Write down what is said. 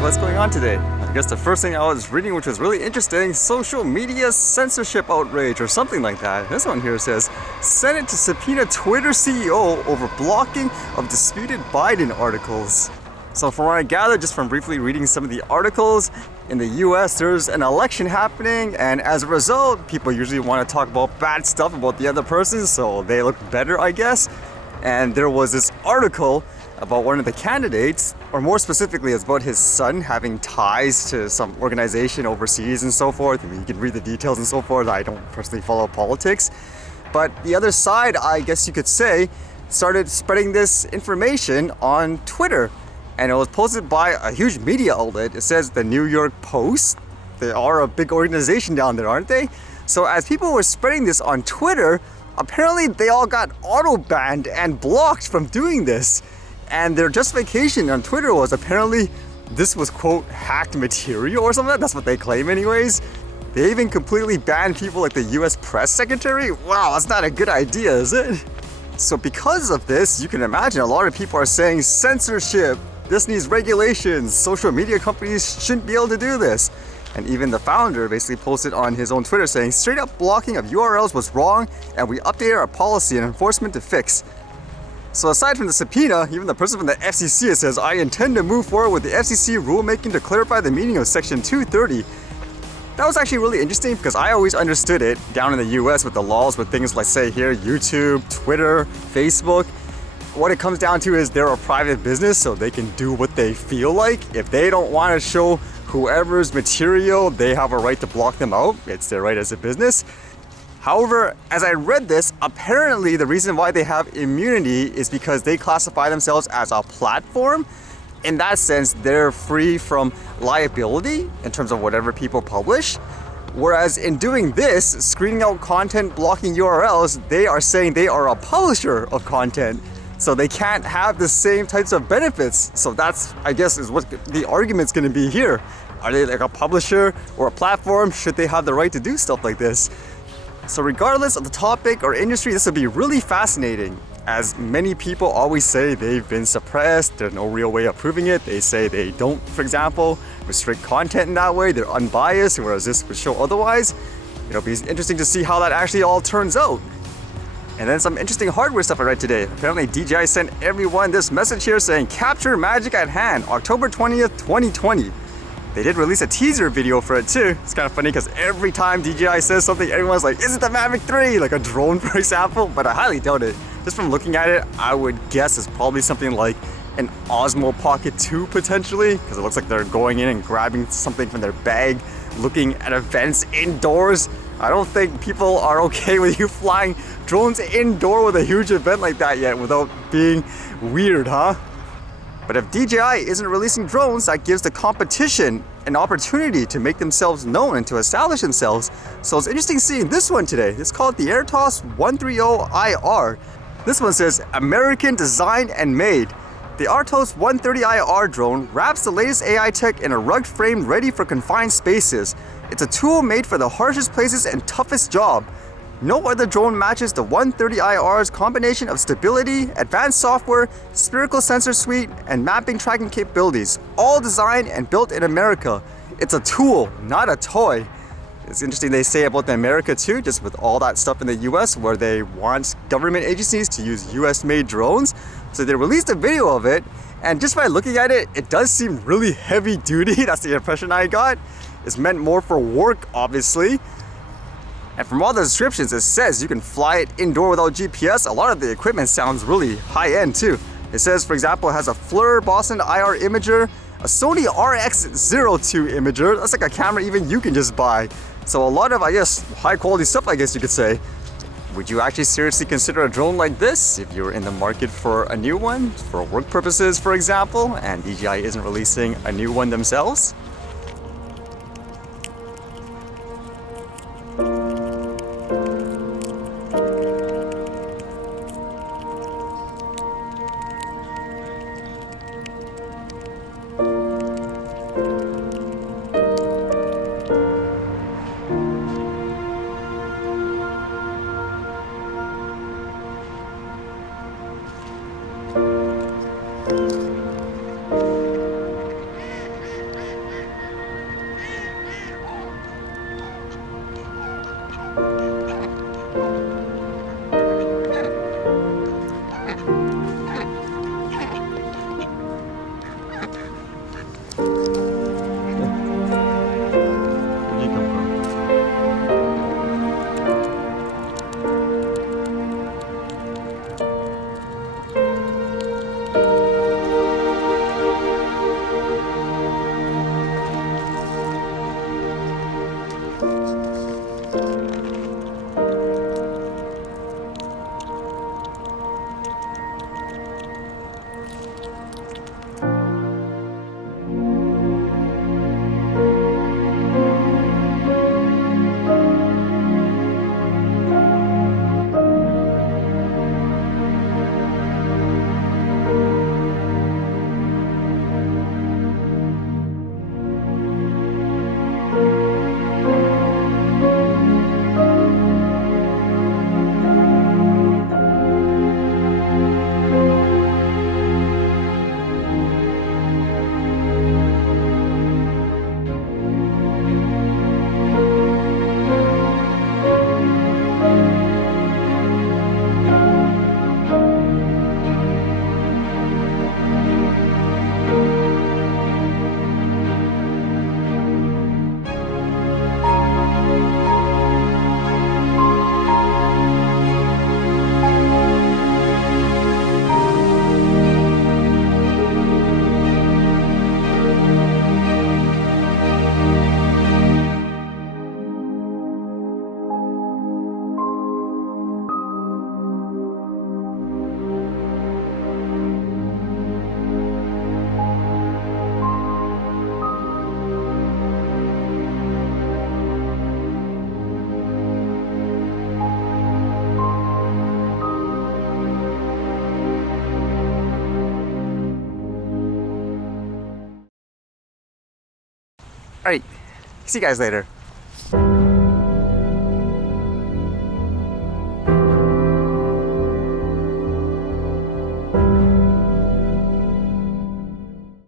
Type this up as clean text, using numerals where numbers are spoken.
Alright, what's going on today? I guess the first thing I was reading, which was really interesting, social media censorship outrage or something like that. This one here says, Senate to subpoena Twitter CEO over blocking of disputed Biden articles. So from what I gathered just from briefly reading some of the articles, in the US there's an election happening, and as a result, people usually want to talk about bad stuff about the other person so they look better, I guess. And there was this article about one of the candidates, or more specifically, it's about his son having ties to some organization overseas and so forth. I mean, you can read the details and so forth. I don't personally follow politics. But the other side, I guess you could say, started spreading this information on Twitter. And it was posted by a huge media outlet. It says the New York Post. They are a big organization down there, aren't they? So as people were spreading this on Twitter, apparently they all got auto-banned and blocked from doing this. And their justification on Twitter was apparently this was, quote, hacked material or something. That's what they claim anyways. They even completely banned people like the US press secretary. Wow, that's not a good idea, is it? So because of this, you can imagine a lot of people are saying censorship. This needs regulations. Social media companies shouldn't be able to do this. And even the founder basically posted on his own Twitter saying, straight up blocking of URLs was wrong and we updated our policy and enforcement to fix. So aside from the subpoena, even the person from the FCC says, I intend to move forward with the FCC rulemaking to clarify the meaning of Section 230. That was actually really interesting because I always understood it down in the US with the laws with things like, say here, YouTube, Twitter, Facebook. What it comes down to is they're a private business, so they can do what they feel like. If they don't want to show whoever's material, they have a right to block them out. It's their right as a business. However, as I read this, apparently the reason why they have immunity is because they classify themselves as a platform. In that sense, they're free from liability in terms of whatever people publish. Whereas in doing this, screening out content, blocking URLs, they are saying they are a publisher of content. So they can't have the same types of benefits. So that's, I guess, is what the argument's going to be here. Are they like a publisher or a platform? Should they have the right to do stuff like this? So regardless of the topic or industry, this will be really fascinating. As many people always say they've been suppressed, there's no real way of proving it. They say they don't, for example, restrict content in that way. They're unbiased, whereas this would show otherwise. It'll be interesting to see how that actually all turns out. And then some interesting hardware stuff I read today. Apparently DJI sent everyone this message here saying, capture magic at hand, October 20th, 2020. They did release a teaser video for it too. It's kind of funny because every time DJI says something, everyone's like, is it the Mavic 3? Like a drone, for example, but I highly doubt it. Just from looking at it, I would guess it's probably something like an Osmo Pocket 2 potentially, because it looks like they're going in and grabbing something from their bag, looking at events indoors. I don't think people are okay with you flying drones indoor with a huge event like that yet without being weird, huh? But if DJI isn't releasing drones, that gives the competition an opportunity to make themselves known and to establish themselves. So it's interesting seeing this one today. It's called the Aertos 130IR. This one says, American designed and made. The Aertos 130IR drone wraps the latest AI tech in a rugged frame ready for confined spaces. It's a tool made for the harshest places and toughest job. No other drone matches the 130IR's combination of stability, advanced software, spherical sensor suite, and mapping tracking capabilities, all designed and built in America. It's a tool, not a toy. It's interesting they say about the America too, just with all that stuff in the US where they want government agencies to use US-made drones. So they released a video of it, and just by looking at it, it does seem really heavy duty. That's the impression I got. It's meant more for work, obviously. And from all the descriptions, it says you can fly it indoor without GPS. A lot of the equipment sounds really high-end too. It says, for example, it has a FLIR Boston IR imager, a Sony RX02 imager. That's like a camera even you can just buy. So a lot of, I guess, high-quality stuff, I guess you could say. Would you actually seriously consider a drone like this if you're in the market for a new one, for work purposes, for example, and DJI isn't releasing a new one themselves? Alright, see you guys later.